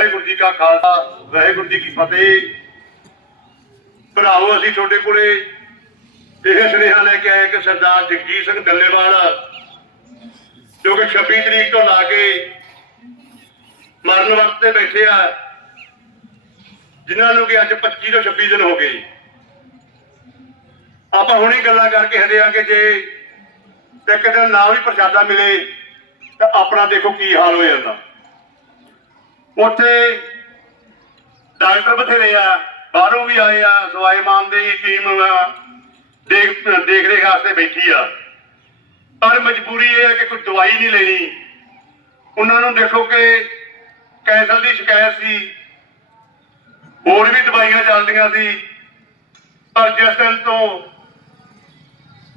ਵਾਹਿਗੁਰੂ ਜੀ ਕਾ ਖਾਲਸਾ, ਵਾਹਿਗੁਰੂ ਜੀ ਕੀ ਫਤਿਹ। ਭਰਾਵੋ, ਅਸੀਂ ਤੁਹਾਡੇ ਕੋਲੇ ਇਹ ਸੁਨੇਹਾ ਲੈ ਕੇ ਆਏ ਕਿ ਸਰਦਾਰ ਜਗਜੀਤ ਸਿੰਘ ਡੱਲੇਵਾਲ ਜੋ ਕਿ 26 ਤਰੀਕ ਤੋਂ ਲਾ ਕੇ ਮਰਨ ਵਕਤ ਤੇ ਬੈਠੇ ਆ, ਜਿਨ੍ਹਾਂ ਨੂੰ ਕਿ ਅੱਜ 25 ਤੋਂ 26 ਦਿਨ ਹੋ ਗਏ। ਆਪਾਂ ਹੁਣੇ ਗੱਲਾਂ ਕਰਕੇ ਹਟੇ ਆ ਕਿ ਜੇ ਇੱਕ ਦਿਨ ਨਾ ਵੀ ਪ੍ਰਸ਼ਾਦਾ ਮਿਲੇ, ਤਾਂ ਆਪਣਾ ਦੇਖੋ ਕੀ ਹਾਲ ਹੋ ਜਾਂਦਾ। ਉੱਥੇ ਡਾਕਟਰ ਬਥੇਰੇ ਆ, ਬਾਹਰੋਂ ਵੀ ਆਏ ਆ, ਸਵਾਈ ਮਾਨ ਦੀ ਟੀਮ ਦੇਖ ਦੇਖ ਰੇਖ ਵਾਸਤੇ ਬੈਠੀ ਆ। ਪਰ ਮਜਬੂਰੀ ਇਹ ਹੈ ਕਿ ਕੋਈ ਦਵਾਈ ਨਹੀਂ ਲੈਣੀ। ਉਹਨਾਂ ਨੂੰ ਦੇਖੋ ਕਿ ਕੈਂਸਰ ਦੀ ਸ਼ਿਕਾਇਤ ਸੀ। ਹੋਰ ਵੀ ਦਵਾਈਆਂ ਚੱਲਦੀਆਂ ਸੀ। ਪਰ ਜਿਸ ਦਿਨ ਤੋਂ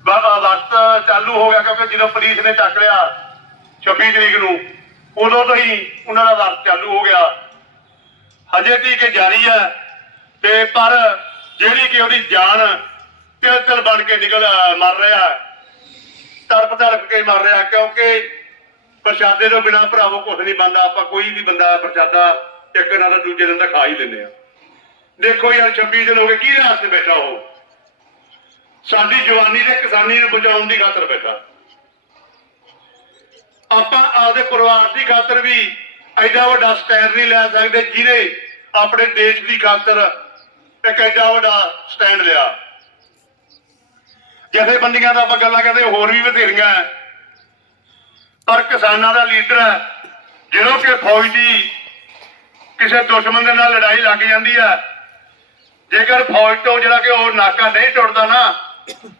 ਵਕਤ ਚਾਲੂ ਹੋ ਗਿਆ, ਕਿਉਂਕਿ ਜਦੋਂ ਪੁਲਿਸ ਨੇ ਚੱਕ ਲਿਆ 26 ਤਰੀਕ ਨੂੰ ਉਦੋਂ ਤੋਂ ਹੀ ਉਹਨਾਂ ਦਾ ਵਕਤ ਚਾਲੂ ਹੋ ਗਿਆ। ਹਜੇ ਤੀਕ ਜਾਰੀ ਹੈ ਤੇ ਪਰ ਜਿਹੜੀ ਕਿ ਉਹਦੀ ਜਾਨ ਤਿਲ ਤਿਲ ਬਣ ਕੇ ਨਿਕਲ ਮਰ ਰਿਹਾ ਤੜਪ ਤੜਪ ਕੇ ਮਰ ਰਿਹਾ ਕਿਉਂਕਿ ਪ੍ਰਸ਼ਾਦੇ ਤੋਂ ਬਿਨਾ ਭਰਾਵੋ ਕੁਝ ਨਹੀਂ ਬੰਦਾ ਆਪਾਂ ਕੋਈ ਵੀ ਬੰਦਾ ਪ੍ਰਸ਼ਾਦਾ ਇੱਕ ਨਾਲ ਦੂਜੇ ਦਿਨ ਦਾ ਖਾ ਹੀ ਲੈਂਦੇ ਆ ਦੇਖੋ ਯਾਰ 26 ਦਿਨ ਹੋ ਗਏ ਕੀ ਹੱਥ ਤੇ ਬੈਠਾ ਉਹ? ਸਾਡੀ ਜਵਾਨੀ ਤੇ ਕਿਸਾਨੀ ਨੂੰ ਬਚਾਉਣ ਦੀ ਖਾਤਰ ਬੈਠਾ। ਆਪਾਂ ਆਪਦੇ ਪਰਿਵਾਰ ਦੀ ਖਾਤਰ ਵੀ ਐਡਾ ਵੱਡਾ ਸਟੈਂਡ ਨਹੀਂ ਲੈ ਸਕਦੇ ਜਿਹਨੇ ਆਪਣੇ ਦੇਸ਼ ਦੀ ਖਾਤਰ ਇੱਕ ਐਡਾ ਵੱਡਾ ਸਟੈਂਡ ਲਿਆ। ਜਥੇਬੰਦੀਆਂ ਦਾ ਆਪਾਂ ਗੱਲਾਂ ਕਰਦੇ, ਹੋਰ ਵੀ ਬਥੇਰੀਆਂ ਪਰ ਕਿਸਾਨਾਂ ਦਾ ਲੀਡਰ ਹੈ ਜਦੋਂ ਕਿ ਫੌਜ ਦੀ ਕਿਸੇ ਦੁਸ਼ਮਣ ਦੇ ਨਾਲ ਲੜਾਈ ਲੱਗ ਜਾਂਦੀ ਹੈ ਜੇਕਰ ਫੌਜ ਤੋਂ ਜਿਹੜਾ ਕਿ ਉਹ ਨਾਕਾ ਨਹੀਂ ਟੁੱਟਦਾ ਨਾ,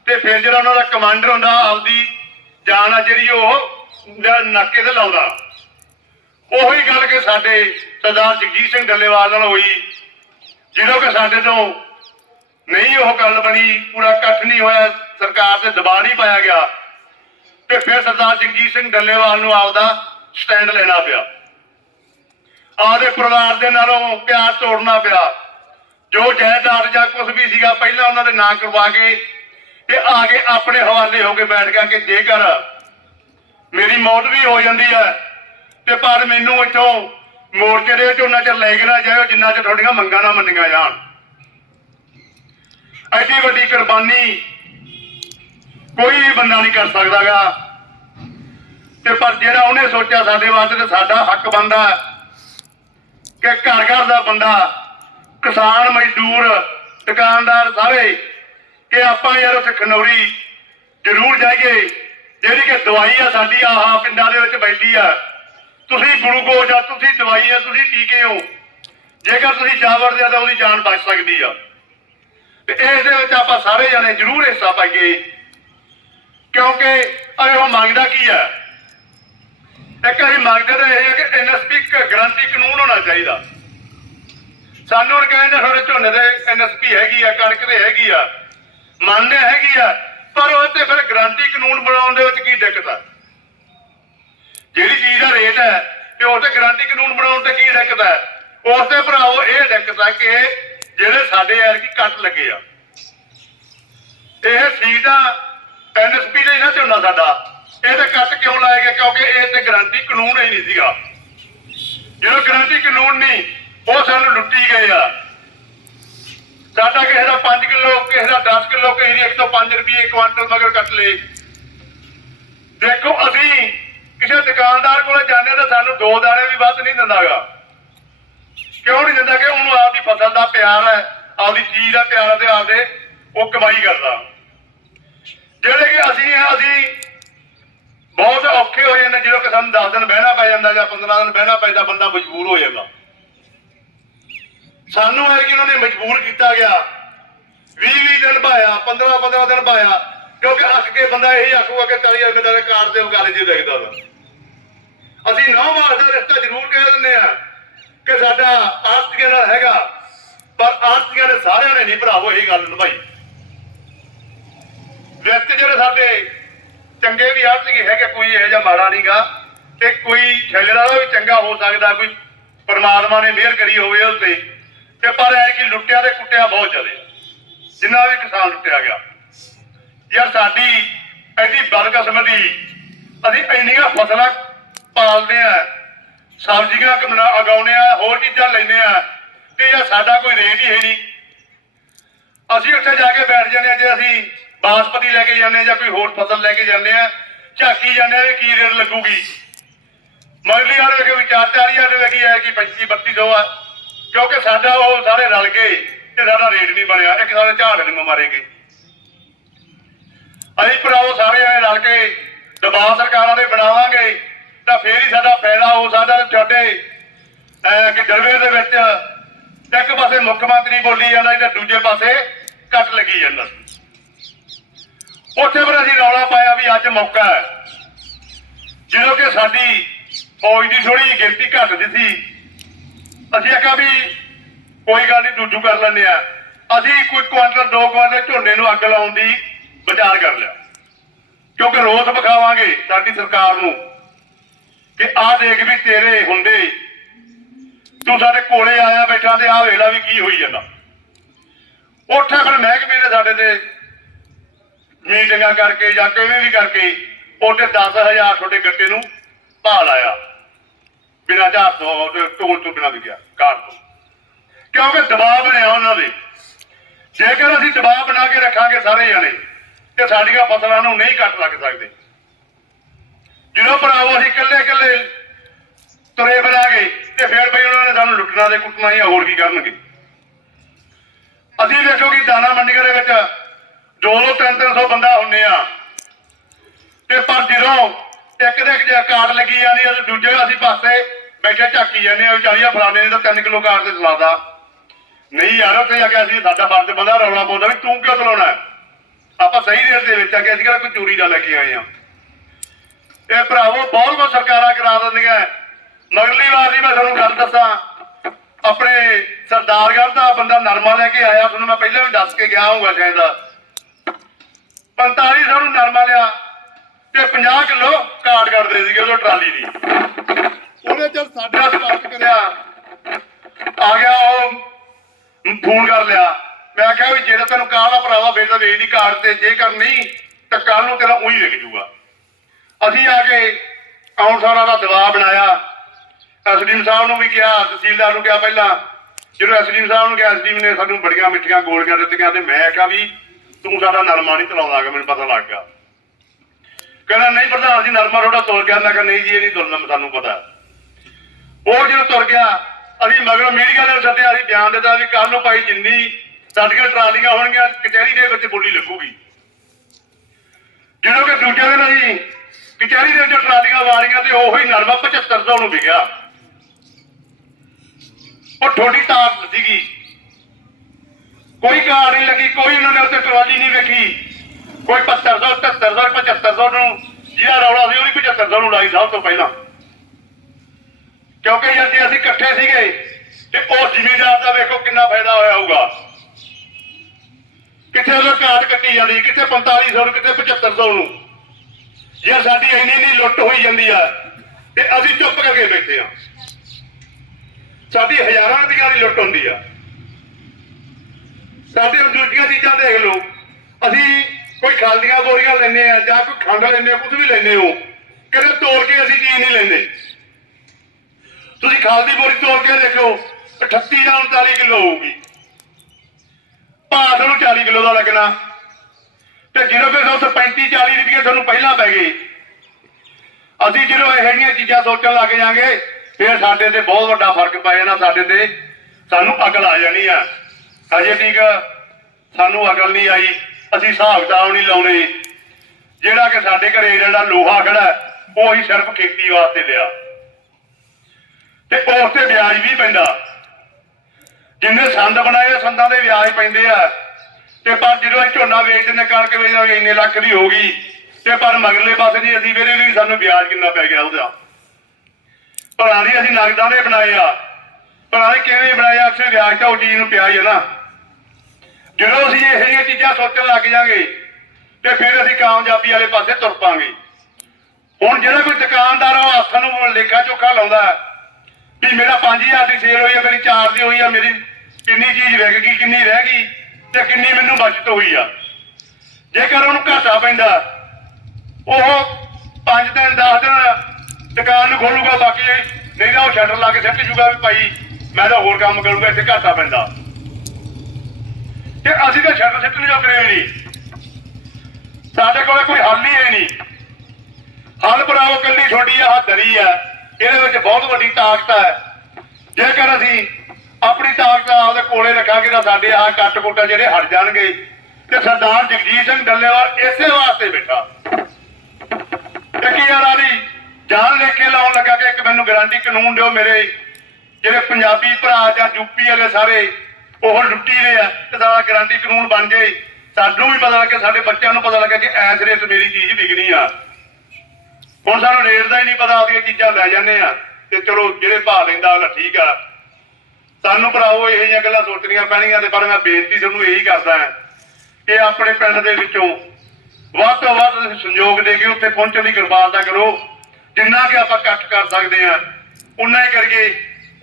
ਤੇ ਫਿਰ ਜਿਹੜਾ ਉਹਨਾਂ ਦਾ ਕਮਾਂਡਰ ਹੁੰਦਾ, ਆਪਦੀ ਜਾਨ ਆ ਜਿਹੜੀ ਉਹ ਨਾਕੇ ਤੇ ਲਾਉਂਦਾ। ਉਹੀ ਗੱਲ ਕਿ ਸਾਡੇ ਸਰਦਾਰ ਜਗਜੀਤ ਸਿੰਘ ਡੱਲੇਵਾਲ ਨਾਲ ਹੋਈ, ਜਦੋਂ ਕਿ ਸਾਡੇ ਤੋਂ ਨਹੀਂ ਉਹ ਗੱਲ ਬਣੀ, ਪੂਰਾ ਇਕੱਠ ਨਹੀਂ ਹੋਇਆ, ਸਰਕਾਰ ਤੇ ਦਬਾਅ ਨਹੀਂ ਪਾਇਆ ਗਿਆ। ਤੇ ਫਿਰ ਸਰਦਾਰ ਜਗਜੀਤ ਸਿੰਘ ਡੱਲੇਵਾਲ ਨੂੰ ਆਪਦਾ ਸਟੈਂਡ ਲੈਣਾ ਪਿਆ। ਆਪਦੇ ਪਰਿਵਾਰ ਦੇ ਨਾਲੋਂ ਪਿਆਰ ਤੋੜਨਾ ਪਿਆ। ਜੋ ਜਾਇਦਾਦ ਜਾਂ ਕੁਝ ਵੀ ਸੀਗਾ, ਪਹਿਲਾਂ ਉਹਨਾਂ ਦੇ ਨਾਂ ਕਰਵਾ ਕੇ ਤੇ ਆ ਕੇ ਆਪਣੇ ਹਵਾਲੇ ਹੋ ਕੇ ਬੈਠ ਗਿਆ ਕਿ ਜੇਕਰ ਮੇਰੀ ਮੌਤ ਵੀ ਹੋ ਜਾਂਦੀ ਹੈ। ਤੇ ਪਰ ਮੈਨੂੰ ਇੱਥੋਂ ਮੋਰਚੇ ਦੇ ਵਿੱਚ ਉਹਨਾਂ ਚਿਰ ਲੈ ਕੇ ਨਾ ਜਾਇਓ, ਜਿੰਨਾ ਚਿਰ ਤੁਹਾਡੀਆਂ ਮੰਗਾਂ ਨਾ ਮੰਨੀਆਂ ਜਾਣ। ਐਡੀ ਵੱਡੀ ਕੁਰਬਾਨੀ ਕੋਈ ਵੀ ਬੰਦਾ ਨਹੀਂ ਕਰ ਸਕਦਾਗਾ। ਤੇ ਪਰ ਜਿਹੜਾ ਉਹਨੇ ਸੋਚਿਆ ਸਾਡੇ ਵਾਸਤੇ ਤੇ ਸਾਡਾ ਹੱਕ ਬੰਦਾ ਕਿ ਘਰ ਘਰ ਦਾ ਬੰਦਾ, ਕਿਸਾਨ, ਮਜ਼ਦੂਰ, ਦੁਕਾਨਦਾਰ ਸਾਰੇ, ਕਿ ਆਪਾਂ ਯਾਰ ਉੱਥੇ ਖਨੌਰੀ ਜ਼ਰੂਰ ਜਾਈਏ। ਜਿਹੜੀ ਕਿ ਦਵਾਈ ਆ ਸਾਡੀ, ਆਹ ਪਿੰਡਾਂ ਦੇ ਵਿੱਚ ਬੈਠੀ ਆ। ਤੁਸੀਂ ਗਲੂਕੋਜ਼ ਆ, ਤੁਸੀਂ ਦਵਾਈ ਆ, ਤੁਸੀਂ ਟੀਕੇ ਹੋ। ਜੇਕਰ ਤੁਸੀਂ ਜਾ ਵੜਦੇ ਆ ਤਾਂ ਉਹਦੀ ਜਾਨ ਬਚ ਸਕਦੀ ਆ। ਤੇ ਇਸ ਦੇ ਵਿੱਚ ਆਪਾਂ ਸਾਰੇ ਜਣੇ ਜ਼ਰੂਰ ਹਿੱਸਾ ਪਾਈਏ। ਕਿਉਂਕਿ ਅਰੇ ਉਹ ਮੰਗਦਾ ਕੀ ਆ? ਇੱਕ ਅਸੀਂ ਮੰਗਦੇ ਤਾਂ ਇਹ ਹੈ ਕਿ ਐਨਐਸਪੀ ਗਰੰਟੀ ਕਾਨੂੰਨ ਹੋਣਾ ਚਾਹੀਦਾ। ਸਾਨੂੰ ਹੁਣ ਕਹਿੰਦੇ ਸਾਡੇ ਝੋਨੇ ਦੇ ਐਨਐਸਪੀ ਹੈਗੀ ਆ, ਕਣਕ ਦੇ ਹੈਗੀ ਆ। ਮੰਨਦੇ ਹੈਗੀ ਆ। ਤੇ ਫਿਰ ਗਰੰਟੀ ਕਾਨੂੰਨ ਬਣਾਉਣ ਦੇ ਵਿੱਚ ਕੀ ਦਿੱਕਤ ਆ? ਜਿਹੜੀ ਚੀਜ਼ ਦਾ ਰੇਟ ਹੈ ਤੇ ਉਹ ਤੇ ਗਰੰਟੀ ਕਾਨੂੰਨ ਬਣਾਉਣ ਤੇ ਕੀ ਦਿੱਕਤ ਹੈ? ਉਸ ਤੇ ਭਰਾਓ ਇਹ ਦਿੱਕਤ ਆ ਕਿ ਜਿਹੜੇ ਸਾਡੇ ਯਾਰ ਕੀ ਕੱਟ ਲੱਗੇ ਆ, ਇਹ ਸੀਟਾਂ ਐਨਐਸਪੀ ਦੇ ਨਾ ਝੋਨਾ ਸਾਡਾ। ਇਹ ਤੇ ਕੱਟ ਕਿਉਂ ਲਾਏ ਗਏ? ਕਿਉਂਕਿ ਇਹ ਤੇ ਗਰੰਟੀ ਕਾਨੂੰਨ ਹੀ ਨਹੀਂ ਸੀਗਾ। ਜਦੋਂ ਗਰੰਟੀ ਕਾਨੂੰਨ ਨਹੀਂ, ਉਹ ਸਾਨੂੰ ਲੁੱਟੀ ਗਏ ਆ। ਸਾਡਾ ਕਿਸੇ ਦਾ 5 ਕਿਲੋ, ਕਿਸੇ ਦਾ 10 ਕਿਲੋ, ਕਿਸੇ ਦੀ 105 ਰੁਪਏ ਕੁਆਂਟਲ ਮਗਰ ਕੱਟ ਲਏ। ਦੇਖੋ, ਅਸੀਂ ਕਿਸੇ ਦੁਕਾਨਦਾਰ ਕੋਲ ਜਾਂਦੇ ਤਾਂ ਸਾਨੂੰ ਦੋ ਦਾਣੇ ਵੀ ਵੱਧ ਨਹੀਂ ਦਿੰਦਾਗਾ ਕਿਉਂ ਨਹੀਂ ਦਿੰਦਾ ਕਿ ਉਹਨੂੰ ਆਪਦੀ ਫਸਲ ਦਾ ਪਿਆਰ ਹੈ, ਆਪਦੀ ਚੀਜ਼ ਦਾ ਪਿਆਰ ਹੈ ਤੇ ਆਪਦੇ ਉਹ ਕਮਾਈ ਕਰਦਾ। ਜਿਹੜੇ ਕਿ ਅਸੀਂ ਅਸੀਂ ਬਹੁਤ ਔਖੇ ਹੋ ਜਾਂਦੇ ਜਦੋਂ ਕਿ ਸਾਨੂੰ 10 ਦਿਨ ਬਹਿਣਾ ਪੈ ਜਾਂਦਾ ਜਾਂ 15 ਦਿਨ ਬਹਿਣਾ ਪੈਂਦਾ, ਬੰਦਾ ਮਜਬੂਰ ਹੋ ਜਾਂਦਾ। ਸਾਨੂੰ ਹੈ ਕਿ ਉਹਨਾਂ ਨੇ ਮਜਬੂਰ ਕੀਤਾ ਗਿਆ। 20 20 ਦਿਨ ਭਾਇਆ 15 15 ਦਿਨ ਭਾਇਆ, ਕਿਉਂਕਿ ਅੱਕ ਕੇ ਬੰਦਾ ਇਹੀ ਆਖੂਗਾ ਕਿ ਤਲੀ ਅਗਦਾ ਦੇ ਕਾਰ ਦੇ ਉਗਾਰੇ ਜੀ ਦੇਖਦਾ ਵਾ। ਅਸੀਂ ਨੌ ਮਾਸ ਦਾ ਰਿਸ਼ਤਾ ਜ਼ਰੂਰ ਕਹਿ ਦਿੰਦੇ ਆ ਕਿ ਸਾਡਾ ਆਰਤੀਆਂ ਨਾਲ ਹੈਗਾ, ਪਰ ਆਰਤੀਆਂ ਨੇ ਸਾਰਿਆਂ ਨੇ ਨਹੀਂ ਭਰਾਵੋ ਇਹ ਗੱਲ ਨਿਭਾਈ ਵਿਅਕਤੀ ਜਿਹੜੇ ਸਾਡੇ ਚੰਗੇ ਵੀ ਆਰਤੀਏ ਹੈਗੇ, ਕੋਈ ਇਹੋ ਜਿਹਾ ਮਾੜਾ ਨਹੀਂਗਾ ਤੇ ਕੋਈ ਛੱਲੜਾ ਵਾਲਾ ਵੀ ਚੰਗਾ ਹੋ ਸਕਦਾ, ਕੋਈ ਪਰਮਾਤਮਾ ਨੇ ਮਿਹਰ ਕਰੀ ਹੋਵੇ ਉਹ ਤੇ। ਤੇ ਪਰ ਇਹ ਕਿ ਲੁੱਟਿਆ ਤੇ ਕੁੱਟਿਆ ਬਹੁਤ ਜ਼ਿਆਦਾ ਜਿੰਨਾ ਵੀ ਕਿਸਾਨ ਲੁੱਟਿਆ ਗਿਆ। ਯਾਰ ਸਾਡੀ ਐਡੀ ਬਦਕਿਸਮਤੀ ਅਸੀਂ ਇੰਨੀਆਂ ਫਸਲਾਂ ਪਾਲਦੇ ਆ ਸਬਜ਼ੀਆਂ ਕਮਣਾ ਉਗਾਉਂਦੇ ਆ ਹੋਰ ਚੀਜ਼ਾਂ ਲੈਂਦੇ ਆ ਤੇ ਇਹ ਸਾਡਾ ਕੋਈ ਰੇਟ ਹੀ ਹੈ ਨਹੀਂ। ਅਸੀਂ ਉੱਥੇ ਜਾ ਕੇ ਬੈਠ ਜਾਂਦੇ ਆ ਜੇ ਅਸੀਂ ਬਾਸਪਤੀ ਲੈ ਕੇ ਜਾਂਦੇ ਆ ਜਾਂ ਕੋਈ ਹੋਰ ਫਸਲ ਲੈ ਕੇ ਜਾਂਦੇ ਆ ਝਾਕੀ ਜਾਂਦੇ ਆ ਵੀ ਕੀ ਰੇਟ ਲੱਗੂਗੀ। ਮਗਲੀ ਵਾਲੇ ਵੇਖੇ ਵੀ 4-4000 ਵੇਖੀ ਹੈ ਕਿ 25-3200 ਆ। ਕਿਉਂਕਿ ਸਾਡਾ ਉਹ ਸਾਰੇ ਰਲ ਗਏ ਤੇ ਸਾਡਾ ਰੇਟ ਨਹੀਂ ਬਣਿਆ, ਇੱਕ ਸਾਰੇ ਝਾੜ ਨਹੀਂ ਮਾਰੇਗੇ ਅਸੀਂ ਭਰਾਓ ਸਾਰੇ ਐ ਰਲ ਕੇ ਦਬਾਅ ਸਰਕਾਰਾਂ ਦੇ ਬਣਾਵਾਂਗੇ ਤਾਂ ਫੇਰ ਹੀ ਸਾਡਾ ਫਾਇਦਾ ਹੋ ਸਕਦਾ ਤੇ ਤੁਹਾਡੇ ਕਿ ਦਰਵੇ ਦੇ ਵਿੱਚ ਇੱਕ ਪਾਸੇ ਮੁੱਖ ਮੰਤਰੀ ਬੋਲੀ ਜਾਂਦਾ ਤੇ ਦੂਜੇ ਪਾਸੇ ਕੱਟ ਲੱਗੀ ਜਾਂਦਾ ਉੱਥੇ ਫਿਰ ਅਸੀਂ ਰੌਲਾ ਪਾਇਆ ਵੀ ਅੱਜ ਮੌਕਾ ਹੈ। ਜਦੋਂ ਕਿ ਸਾਡੀ ਫੌਜ ਦੀ ਥੋੜੀ ਜਿਹੀ ਗਿਣਤੀ ਘੱਟ ਸੀ ਅਸੀਂ ਆਖਿਆ ਵੀ ਕੋਈ ਗੱਲ ਨਹੀਂ, ਦੂਜੂ ਕਰ ਲੈਂਦੇ ਆ ਅਸੀਂ ਕੋਈ ਕੁਆਂਟਲ, ਦੋ ਕੁਆਂਟਲ ਝੋਨੇ ਨੂੰ ਅੱਗ ਲਾਉਣ ਦੀ ਵਿਚਾਰ ਕਰ ਲਿਆ। ਕਿਉਂਕਿ ਰੋਸ ਵਿਖਾਵਾਂਗੇ ਸਾਡੀ ਸਰਕਾਰ ਨੂੰ ਕਿ ਆਹ ਦੇਖ ਵੀ ਤੇਰੇ ਹੁੰਦੇ ਤੂੰ ਸਾਡੇ ਕੋਲੇ ਆਇਆ ਬੈਠਾ ਤੇ ਆਹ ਵੇਲਾ ਵੀ ਕੀ ਹੋਈ ਜਾਂਦਾ। ਉੱਥੇ ਫਿਰ ਮਹਿਕਮੇ ਨੇ ਸਾਡੇ ਤੇ ਮੀਟਿੰਗਾਂ ਕਰਕੇ ਜਾਂ ਕਿਵੇਂ ਵੀ ਕਰਕੇ ਉਹਦੇ 10000 ਤੁਹਾਡੇ ਗੱਟੇ ਨੂੰ ਭਾਅ ਲਾਇਆ। ਬਿਨਾਂ ਝਾੜ ਤੋਂ ਟੋਲ ਤੋਂ ਬਿਨਾਂ ਵੀ ਕਾਰ ਤੋਂ। ਕਿਉਂਕਿ ਦਬਾਅ ਬਣਿਆ ਉਹਨਾਂ ਦੇ। ਜੇਕਰ ਅਸੀਂ ਦਬਾਅ ਬਣਾ ਕੇ ਰੱਖਾਂਗੇ ਸਾਰੇ ਜਣੇ, ਤੇ ਸਾਡੀਆਂ ਫਸਲਾਂ ਨੂੰ ਨਹੀਂ ਕੱਟ ਲੱਗ ਸਕਦੇ। ਜਦੋਂ ਭਰਾਵੋ, ਅਸੀਂ ਇਕੱਲੇ ਇਕੱਲੇ ਤੁਰੇ ਬਣਾ ਗਏ ਤੇ ਫਿਰ ਬਈ ਉਹਨਾਂ ਨੇ ਸਾਨੂੰ ਲੁੱਟਣਾ ਤੇ ਕੁੱਟਣਾ ਹੀ ਹੋਰ ਕੀ ਕਰਨਗੇ। ਅਸੀਂ ਵੇਖੋ ਕਿ ਦਾਣਾ ਮੰਡੀਆਂ ਦੇ ਵਿੱਚ ਦੋ ਦੋ ਤਿੰਨ ਤਿੰਨ ਸੌ ਬੰਦਾ ਹੁੰਨੇ ਆ। ਤੇ ਪਰ ਜਦੋਂ ਇੱਕ ਦੇ ਇੱਕ ਕਾਰਡ ਲੱਗੀ ਜਾਂਦੀ ਆ ਤੇ ਦੂਜੇ ਅਸੀਂ ਪਾਸੇ ਬੈਠੇ ਝਾਕੀ ਜਾਂਦੇ ਆ ਵੀ ਫਲਾਣੇ ਨੇ ਤਾਂ 3 ਕਿਲੋ ਕਾਰਡ ਤੇ ਚਲਾਦਾ ਨਹੀਂ ਯਾਰ, ਉੱਥੇ ਜਾ ਕੇ ਅਸੀਂ ਸਾਡਾ ਫਰਜ਼ ਬੰਦਾ ਰੌਲਾ ਪਾਉਂਦਾ ਵੀ ਤੂੰ ਕਿਉਂ ਚਲਾਉਣਾ ਆਪਾਂ ਸਹੀ ਰੇਟ ਦੇ ਵਿੱਚ ਆ ਕੇ ਅਸੀਂ ਕਿਹੜਾ ਕੋਈ ਚੋਰੀ ਦਾ ਲੈ ਕੇ ਆਏ ਆ। ਇਹ ਭਰਾਵੋ, ਬਹੁਤ ਬਹੁਤ ਸਰਕਾਰਾਂ ਕਰਾ ਦਿੰਦੀਆਂ ਮਗਲੀ ਵਾਰ ਦੀ ਮੈਂ ਤੁਹਾਨੂੰ ਗੱਲ ਦੱਸਾਂ। ਆਪਣੇ ਸਰਦਾਰਗੜ੍ਹ ਦਾ ਬੰਦਾ ਨਰਮਾ ਲੈ ਕੇ ਆਇਆ, ਤੁਹਾਨੂੰ ਮੈਂ ਪਹਿਲਾਂ ਵੀ ਦੱਸ ਕੇ ਗਿਆ ਹੋਊਗਾ ਸ਼ਾਇਦ। 4500 ਸਾਨੂੰ ਨਰਮਾ ਲਿਆ ਤੇ 50 ਕਿਲੋ ਕਾਟ ਕਰਦੇ ਸੀਗੇ ਉਹ ਟਰਾਲੀ ਦੀ। ਉਹਨੇ ਚਲ ਸਾਡਾ ਸਪਾਰਟ ਕਰਿਆ ਆ? ਗਿਆ ਉਹ ਫੋਨ ਕਰ ਲਿਆ। ਮੈਂ ਕਿਹਾ ਵੀ ਜੇ ਤੈਨੂੰ ਕਾਹਲਾ ਭਰਾਵਾ ਫੇਰ ਵੇਚ ਦੀ ਕਾਰਡ ਤੇ ਜੇਕਰ ਨਹੀਂ ਤਾਂ ਕੱਲ ਨੂੰ ਤੇਰਾ ਉਹੀ ਵਿਕ ਜੂਗਾ। ਅਸੀਂ ਆ ਕੇ ਆਉਣ ਸਾਰਾ ਦਾ ਦਬਾਅ ਬਣਾਇਆ। ਐਸਡੀਐਮ ਸਾਹਿਬ ਨੂੰ ਵੀ ਕਿਹਾ, ਤਹਿਸੀਲਦਾਰ ਨੂੰ ਕਿਹਾ ਪਹਿਲਾਂ। ਜਦੋਂ ਐਸਡੀਐਮ ਸਾਹਿਬ ਨੂੰ ਕਿਹਾ ਐਸਡੀਐਮ ਨੇ ਸਾਨੂੰ ਬੜੀਆਂ ਮਿੱਠੀਆਂ ਗੋਲੀਆਂ ਦਿੱਤੀਆਂ ਤੇ ਮੈਂ ਕਿਹਾ ਵੀ ਤੂੰ ਸਾਡਾ ਨਰਮਾ ਨਹੀਂ ਚਲਾਉਂਦਾ ਮੈਨੂੰ ਪਤਾ ਲੱਗ ਗਿਆ। ਕਹਿੰਦਾ, ਨਹੀਂ ਪ੍ਰਧਾਨ ਜੀ, ਨਰਮਾ ਤੁਹਾਡਾ ਤੁਰ ਗਿਆ। ਮੈਂ ਕਿਹਾ, ਨਹੀਂ ਜੀ, ਇਹ ਨਹੀਂ ਤੁਰਨਾ ਸਾਨੂੰ ਪਤਾ ਉਹ ਜਦੋਂ ਤੁਰ ਗਿਆ, ਅਸੀਂ ਮਗਰੋਂ ਮੀਡੀਆ ਦੇ ਸੱਦਿਆ, ਅਸੀਂ ਬਿਆਨ ਦਿੱਤਾ ਵੀ ਕੱਲ ਨੂੰ ਭਾਈ ਜਿੰਨੀ ਸਾਡੀਆਂ ਟਰਾਲੀਆਂ ਹੋਣਗੀਆਂ, ਕਚਹਿਰੀ ਦੇ ਵਿੱਚ ਬੋਲੀ ਲੱਗੂਗੀ। ਜਦੋਂ ਕਿ ਦੂਜੇ ਦਿਨ ਅਸੀਂ ਕਚਹਿਰੀ ਦੇ ਵਿੱਚ ਟਰਾਲੀਆਂ ਵਾਰੀਆਂ ਤੇ ਉਹੀ ਨਰਮਾ 7500 ਨੂੰ ਵਿਕਿਆ। ਉਹ ਠੋਡੀ ਤਾਰ ਸੀਗੀ। ਕੋਈ ਕਾਰ ਨਹੀਂ ਲੱਗੀ, ਕੋਈ ਉਹਨਾਂ ਨੇ ਉੱਤੇ ਟਰਾਲੀ ਨਹੀਂ ਵੇਖੀ। ਕੋਈ 7500 7300 7500 ਨੂੰ, ਜਿਹੜਾ ਰੌਲਾ ਸੀ ਉਹ ਵੀ 7500 ਨੂੰ ਲਾਈ ਸਭ ਤੋਂ ਪਹਿਲਾਂ। ਕਿਉਂਕਿ ਜੇ ਅਸੀਂ ਇਕੱਠੇ ਸੀਗੇ, ਤੇ ਉਹ ਜ਼ਿਮੀਂਦਾਰ ਦਾ ਵੇਖੋ ਕਿੰਨਾ ਫਾਇਦਾ ਹੋਇਆ ਹੋਊਗਾ। ਕਿੱਥੇ ਉਹ ਕਾਟ ਕੱਟੀ ਜਾਂਦੀ, ਕਿੱਥੇ 4500 ਨੂੰ, ਕਿੱਥੇ 7500 ਨੂੰ। ਜੇ ਸਾਡੀ ਇੰਨੀ ਇੰਨੀ ਲੁੱਟ ਹੋਈ ਜਾਂਦੀ ਆ, ਤੇ ਅਸੀਂ ਚੁੱਪ ਕਰਕੇ ਬੈਠੇ ਆ। ਸਾਡੀ ਹਜ਼ਾਰਾਂ ਰੁਪਈਆ ਦੀ ਲੁੱਟ ਹੁੰਦੀ ਆ। ਸਾਡੇ ਹੁਣ ਦੂਜੀਆਂ ਚੀਜ਼ਾਂ ਦੇਖ ਲਓ। ਅਸੀਂ ਕੋਈ ਖਾਲਦੀਆਂ ਬੋਰੀਆਂ ਲੈਨੇ ਆ ਜਾਂ ਕੋਈ ਖੰਡ ਲੈਨੇ ਆ ਕੁਝ ਵੀ ਲੈਨੇ ਹੋ, ਕਿਤੇ ਤੋਲ ਕੇ ਅਸੀਂ ਚੀਜ਼ ਨਹੀਂ ਲੈਂਦੇ। ਤੁਸੀਂ ਖਾਲ ਦੀ ਬੋਰੀ ਤੋਲ ਕੇ ਦੇਖੋ 38 ਜਾਂ 39 ਕਿਲੋ ਹੋਊਗੀ। ਭਾਅ ਤੁਹਾਨੂੰ 40 ਕਿਲੋ ਦਾ ਲੱਗਣਾ। ਤੇ ਜਦੋਂ ਕਿ ਉੱਥੇ 35 40 ਰੁਪਏ ਤੁਹਾਨੂੰ ਪਹਿਲਾਂ ਪੈ ਗਏ। ਅਸੀਂ ਜਦੋਂ ਇਹੋ ਜਿਹੀਆਂ ਚੀਜ਼ਾਂ ਸੋਚਣ ਲੱਗ ਜਾਾਂਗੇ, ਫਿਰ ਸਾਡੇ ਤੇ ਬਹੁਤ ਵੱਡਾ ਫ਼ਰਕ ਪੈ ਜਾਣਾ ਸਾਡੇ ਤੇ। ਸਾਨੂੰ ਅਕਲ ਆ ਜਾਣੀ ਆ। ਹਜੇ ਠੀਕ ਸਾਨੂੰ ਅਕਲ ਨਹੀਂ ਆਈ। ਅਸੀਂ ਹਿਸਾਬ ਕਿਤਾਬ ਨਹੀਂ ਲਾਉਣੇ। ਜਿਹੜਾ ਕਿ ਸਾਡੇ ਘਰੇ ਜਿਹੜਾ ਲੋਹਾ ਖੜਾ ਉਹ ਹੀ ਸਿਰਫ ਖੇਤੀ ਵਾਸਤੇ ਲਿਆ। ਤੇ ਉਸ ਤੇ ਵਿਆਜ ਵੀ ਪੈਂਦਾ। ਜਿੰਨੇ ਸੰਦ ਬਣਾਏ ਸੰਦਾਂ ਦੇ ਵਿਆਜ ਪੈਂਦੇ ਆ। ਤੇ ਪਰ ਜਦੋਂ ਇਹ ਝੋਨਾ ਵੇਚਦੇ ਨੇ, ਕਣਕ ਵੇਚਦੇ ਇੰਨੇ ਲੱਖ ਦੀ ਹੋ ਗਈ। ਤੇ ਪਰ ਮਗਰਲੇ ਪਾਸੇ ਨਹੀਂ, ਅਸੀਂ ਵੇਰੇ ਵੀ ਸਾਨੂੰ ਵਿਆਜ ਕਿੰਨਾ ਪੈ ਗਿਆ ਉਹਦਾ। ਪੁਰਾਣੀ ਅਸੀਂ ਨਗਦਾਂ ਦੇ ਬਣਾਏ ਆ। ਭਲਾ ਕਿਵੇਂ ਬਣਾਏ ਆ, ਅਕਸਰ ਵਿਆਜ ਤਾਂ ਉਹ ਚੀਜ਼ ਨੂੰ ਪਿਆ ਹੀ ਆ ਨਾ। ਜਦੋਂ ਅਸੀਂ ਇਹੋ ਜਿਹੀਆਂ ਚੀਜ਼ਾਂ ਸੋਚਣ ਲੱਗ ਜਾਾਂਗੇ, ਤੇ ਫਿਰ ਅਸੀਂ ਕਾਮਯਾਬੀ ਵਾਲੇ ਪਾਸੇ ਤੁਰ ਪਾਂਗੇ। ਹੁਣ ਜਿਹੜਾ ਕੋਈ ਦੁਕਾਨਦਾਰ ਆ ਹੱਥ ਨੂੰ ਲੇਖਾ ਚੋਖਾ ਲਾਉਂਦਾ ਹੈ, ਵੀ ਮੇਰਾ 5000 ਦੀ ਸੇਲ ਹੋਈ ਆ, ਮੇਰੀ 4 ਦੀ ਹੋਈ ਆ, ਮੇਰੀ ਕਿੰਨੀ ਚੀਜ਼ ਵਿਕ ਗਈ, ਕਿੰਨੀ ਰਹਿ ਗਈ, ਤੇ ਕਿੰਨੀ ਮੈਨੂੰ ਬਚਤ ਹੋਈ ਆ। ਜੇਕਰ ਉਹਨੂੰ ਘਾਟਾ ਪੈਂਦਾ, ਉਹ 5 ਦਿਨ 10 ਦਿਨ ਦੁਕਾਨ ਨੂੰ ਖੋਲੂਗਾ, ਬਾਕੀ ਨਹੀਂ ਤਾਂ ਉਹ ਸ਼ਟਰ ਲਾ ਕੇ ਸਿੱਟ ਜੂਗਾ ਵੀ ਭਾਈ, ਮੈਂ ਤਾਂ ਹੋਰ ਕੰਮ ਕਰੂੰਗਾ, ਇੱਥੇ ਘਾਟਾ ਪੈਂਦਾ। ਤੇ ਅਸੀਂ ਤਾਂ ਸ਼ਟਰ ਸਿੱਟਣ ਜੋਗਰੇ ਨਹੀਂ ਸਾਡੇ ਕੋਲ ਕੋਈ ਹੱਲ ਹੀ ਹੈ ਨਹੀਂ। ਹੱਲ ਬਣਾਓ, ਕੱਲੀ ਛੋਟੀ ਆ ਦਰੀ ਆ ਇਹਦੇ ਵਿੱਚ ਬਹੁਤ ਵੱਡੀ ਤਾਕਤ ਹੈ। ਜੇਕਰ ਅਸੀਂ ਆਪਣੀ ਤਾਕਤ ਆਪਦੇ ਕੋਲੇ ਰੱਖਾਂਗੇ ਤਾਂ ਸਾਡੇ ਆਹ ਕੱਟ ਕੁੱਟਾ ਜਿਹੜੇ ਹਟ ਜਾਣਗੇ। ਤੇ ਸਰਦਾਰ ਜਗਜੀਤ ਸਿੰਘ ਡੱਲੇਵਾਲ ਇਸੇ ਵਾਸਤੇ ਬੈਠਾ। ਤੇ ਕੀ ਜਾਨ ਲੈ ਕੇ ਲਾਉਣ ਲੱਗਾ ਕਿ ਇੱਕ ਮੈਨੂੰ ਗਾਰੰਟੀ ਕਾਨੂੰਨ ਦਿਓ ਮੇਰੇ ਜਿਹੜੇ ਪੰਜਾਬੀ ਭਰਾ ਜਾਂ ਯੂਪੀ ਵਾਲੇ ਸਾਰੇ। ਉਹ ਲੁੱਟੀ ਰਹੇ ਆ ਤੇ ਸਾਡਾ ਗਾਰੰਟੀ ਕਾਨੂੰਨ ਬਣ ਜਾਏ ਸਾਨੂੰ ਵੀ ਪਤਾ ਲੱਗੇ, ਸਾਡੇ ਬੱਚਿਆਂ ਨੂੰ ਪਤਾ ਲੱਗੇ ਕਿ ਐਸ ਰੇਟ ਮੇਰੀ ਚੀਜ਼ ਵਿਕਣੀ ਆ। ਹੁਣ ਸਾਨੂੰ ਰੇਟ ਦਾ ਹੀ ਨਹੀਂ ਪਤਾ, ਆਪਦੀਆਂ ਚੀਜ਼ਾਂ ਲੈ ਜਾਂਦੇ ਆ। ਤੇ ਚਲੋ, ਜਿਹੜੇ ਭਾਅ ਲੈਂਦਾ ਉਹਦਾ ਠੀਕ ਆ। ਸਾਨੂੰ ਭਰਾਵੋ, ਇਹ ਜਿਹੀਆਂ ਗੱਲਾਂ ਸੋਚਣੀਆਂ ਪੈਣੀਆਂ ਤੇ ਪਰ ਮੈਂ ਬੇਨਤੀ ਤੁਹਾਨੂੰ ਇਹੀ ਕਰਦਾ ਹਾਂ ਕਿ ਆਪਣੇ ਪਿੰਡ ਦੇ ਵਿੱਚੋਂ ਵੱਧ ਤੋਂ ਵੱਧ ਸੰਯੋਗ ਦੇ ਕੇ ਉੱਥੇ ਪਹੁੰਚਣ ਦੀ ਕਿਰਪਾਲਤਾ ਕਰੋ। ਜਿੰਨਾ ਕਿ ਆਪਾਂ ਇਕੱਠ ਕਰ ਸਕਦੇ ਆ ਉਨਾ ਹੀ ਕਰਕੇ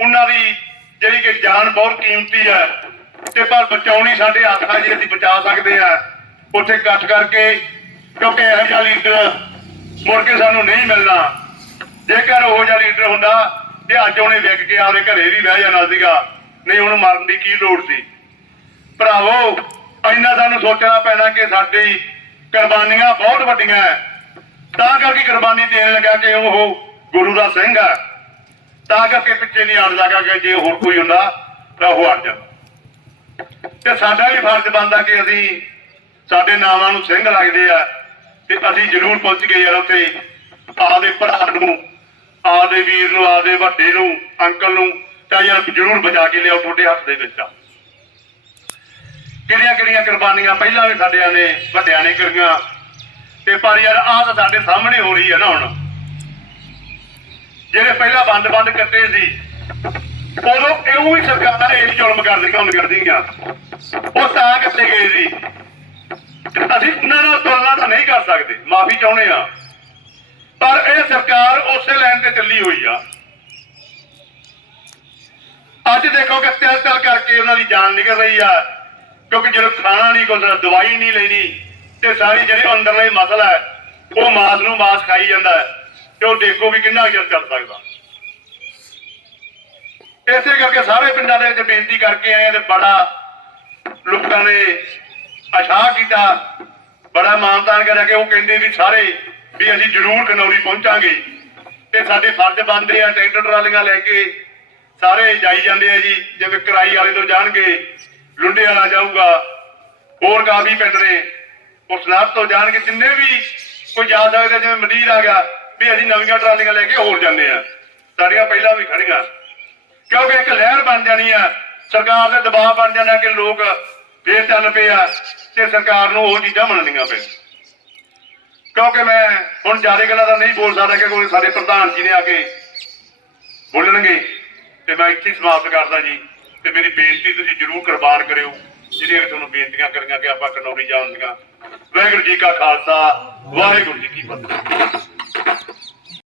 ਉਹਨਾਂ ਦੀ ਜਿਹੜੀ ਕਿ ਜਾਨ ਬਹੁਤ ਕੀਮਤੀ ਹੈ ਤੇ ਪਰ ਬਚਾਉਣੀ ਸਾਡੇ ਹੱਥ ਆ ਜੇ ਅਸੀਂ ਬਚਾ ਸਕਦੇ ਆ। ਉੱਥੇ ਇਕੱਠ ਕਰਕੇ, ਕਿਉਂਕਿ ਇਹੋ ਜਿਹਾ ਲੀਡਰ ਮੁੜ ਕੇ ਸਾਨੂੰ ਨਹੀਂ ਮਿਲਣਾ। ਜੇਕਰ ਉਹ ਜਿਹਾ ਲੀਡਰ ਹੁੰਦਾ, ਤੇ ਅੱਜ ਉਹਨੇ ਵਿਕ ਕੇ ਆਪਦੇ ਘਰੇ ਵੀ ਬਹਿ ਜਾਣਾ ਸੀਗਾ। ਨਹੀਂ, ਉਹਨੂੰ ਮਰਨ ਦੀ ਕੀ ਲੋੜ ਸੀ? ਭਰਾਵੋ, ਇੰਨਾ ਸਾਨੂੰ ਸੋਚਣਾ ਪੈਣਾ ਕਿ ਸਾਡੀ ਕੁਰਬਾਨੀਆਂ ਬਹੁਤ ਵੱਡੀਆਂ ਤਾਂ ਕਰਕੇ ਕੁਰਬਾਨੀ ਦੇਣ ਲੱਗਾ ਕਿ ਉਹ ਗੁਰੂ ਦਾ ਸਿੰਘ ਹੈ ਤਾਂ ਕਰਕੇ ਪਿੱਛੇ ਨਹੀਂ ਹਟ ਜਾਗਾ ਕਿ ਜੇ ਹੋਰ ਕੋਈ ਹੁੰਦਾ, ਤਾਂ ਉਹ ਹਟ ਜਾਂਦਾ। ਤੇ ਸਾਡਾ ਵੀ ਫਰਜ਼ ਬਣਦਾ ਕਿ ਅਸੀਂ ਸਾਡੇ ਨਾਵਾਂ ਨੂੰ ਸਿੰਘ ਲੱਗਦੇ ਆ ਤੇ ਅਸੀਂ ਜ਼ਰੂਰ ਪਹੁੰਚ ਗਏ ਯਾਰ ਉੱਥੇ। ਆਪਦੇ ਭਰਾ ਨੂੰ ਆਪਦੇ ਵੀਰ ਨੂੰ ਆਪਦੇ ਵੱਡੇ ਨੂੰ, ਅੰਕਲ ਨੂੰ ਤਾਂ ਯਾਰ ਜ਼ਰੂਰ ਬਚਾ ਕੇ ਲਿਆਓ ਤੁਹਾਡੇ ਹੱਥ ਦੇ ਵਿੱਚ ਆ ਕਿਹੜੀਆਂ ਕਿਹੜੀਆਂ ਕੁਰਬਾਨੀਆਂ ਪਹਿਲਾਂ ਵੀ ਸਾਡਿਆਂ ਨੇ, ਵੱਡਿਆਂ ਨੇ ਕਰੀਆਂ। ਤੇ ਪਰ ਯਾਰ ਆਹ ਤਾਂ ਸਾਡੇ ਸਾਹਮਣੇ ਹੋ ਰਹੀ ਹੈ ਨਾ ਹੁਣ। ਜਿਹੜੇ ਪਹਿਲਾਂ ਬੰਦ-ਬੰਦ ਕੱਟੇ ਸੀ ਉਦੋਂ ਇਉਂ ਹੀ ਸਰਕਾਰਾਂ ਇਹ ਜ਼ੁਲਮ ਕਰਦੀਆਂ ਹੁਣ ਕਰਦੀਆਂ। ਉਹ ਤਾਂ ਕੱਟੇ ਗਏ ਸੀ? ਅਸੀਂ ਉਹਨਾਂ ਨਾਲ ਤੁਲਨਾ ਤਾਂ ਨਹੀਂ ਕਰ ਸਕਦੇ, ਮਾਫੀ ਚਾਹੁੰਦੇ ਆ ਪਰ ਇਹ ਸਰਕਾਰ ਉਸੇ ਲਾਈਨ ਤੇ ਚੱਲੀ ਹੋਈ ਆ। ਅੱਜ ਦੇਖੋ ਕਿ ਤਿਲ ਤਿਲ ਕਰਕੇ ਉਹਨਾਂ ਦੀ ਜਾਨ ਨਿਕਲ ਰਹੀ ਆ, ਕਿਉਂਕਿ ਜਦੋਂ ਖਾਣਾ ਨਹੀਂ ਕੁਝ ਦਵਾਈ ਨਹੀਂ ਲੈਣੀ, ਤੇ ਸਾਰੀ ਜਿਹੜੀ ਅੰਦਰਲਾ ਹੀ ਮਸਲਾ ਹੈ, ਉਹ ਮਾਸ ਨੂੰ ਮਾਸ ਖਾਈ ਜਾਂਦਾ ਹੈ, ਤੇ ਉਹ ਦੇਖੋ ਵੀ ਕਿੰਨਾ ਚਿਰ ਕਰ ਸਕਦਾ। ਇਸੇ ਕਰਕੇ ਸਾਰੇ ਪਿੰਡਾਂ ਦੇ ਵਿੱਚ ਬੇਨਤੀ ਕਰਕੇ ਆਏ ਤੇ ਬੜਾ ਲੋਕਾਂ ਨੇ ਅਸ਼ਾਹ ਕੀਤਾ, ਬੜਾ ਮਾਨਤਾਨ ਕਰਿਆ ਕਿ ਉਹ ਕਹਿੰਦੇ ਵੀ ਸਾਰੇ ਵੀ ਅਸੀਂ ਜ਼ਰੂਰ ਕਨੌਰੀ ਪਹੁੰਚਾਂਗੇ। ਤੇ ਸਾਡੇ ਫਰਜ਼ ਬਣਦੇ ਆ ਟੈਂਡਰ ਟਰਾਲੀਆਂ ਲੈ ਕੇ ਸਾਰੇ ਜਾਈ ਜਾਂਦੇ ਆ ਜੀ, ਜਿਵੇਂ ਕਰਾਈ ਵਾਲੇ ਤੋਂ ਜਾਣਗੇ, ਲੁੰਡੇ ਵਾਲਾ ਜਾਊਗਾ, ਹੋਰ ਕਾਫੀ ਪਿੰਡ ਨੇ ਉਸ ਨਾਥ ਤੋਂ ਜਾਣਗੇ, ਜਿੰਨੇ ਵੀ ਕੋਈ ਜਾ ਸਕਦਾ, ਜਿਵੇਂ ਮੰਡੀਰ ਆ ਗਿਆ, ਵੀ ਅਸੀਂ ਨਵੀਆਂ ਟਰਾਲੀਆਂ ਲੈ ਕੇ ਹੋਰ ਜਾਂਦੇ ਆ। ਸਾਡੀਆਂ ਪਹਿਲਾਂ ਵੀ ਖੜੀਆਂ ਕਿਉਂਕਿ ਇੱਕ ਲਹਿਰ ਬਣ ਜਾਣੀ ਆ। ਸਰਕਾਰ ਦੇ ਦਬਾਅ ਬਣ ਜਾਣਾ ਕਿ ਲੋਕ ਫੇਰ ਚੱਲ ਪਏ ਆ ਤੇ ਸਰਕਾਰ ਨੂੰ ਉਹ ਚੀਜ਼ਾਂ ਮੰਨਣੀਆਂ ਪੈਣ। ਕਿਉਂਕਿ ਮੈਂ ਹੁਣ ਜ਼ਿਆਦਾ ਗੱਲਾਂ ਤਾਂ ਨਹੀਂ ਬੋਲ ਸਕਦਾ ਕਿ ਸਾਡੇ ਪ੍ਰਧਾਨ ਜੀ ਨੇ ਆ ਕੇ ਬੋਲਣਗੇ। ਤੇ ਮੈਂ ਇੱਥੇ ਸਮਾਪਤ ਕਰਦਾ ਜੀ। ਤੇ ਮੇਰੀ ਬੇਨਤੀ ਤੁਸੀਂ ਜਰੂਰ ਕੁਰਬਾਨ ਕਰਿਓ। ਜਿਹੜੀਆਂ ਤੁਹਾਨੂੰ ਬੇਨਤੀਆਂ ਕਰੀਆਂ ਕਿ ਆਪਾਂ ਕਨੌਰੀ ਜਾਣ ਦੀਆਂ। ਵਾਹਿਗੁਰੂ ਜੀ ਕਾ ਖਾਲਸਾ, ਵਾਹਿਗੁਰੂ ਜੀ ਕੀ ਫਤਿਹ।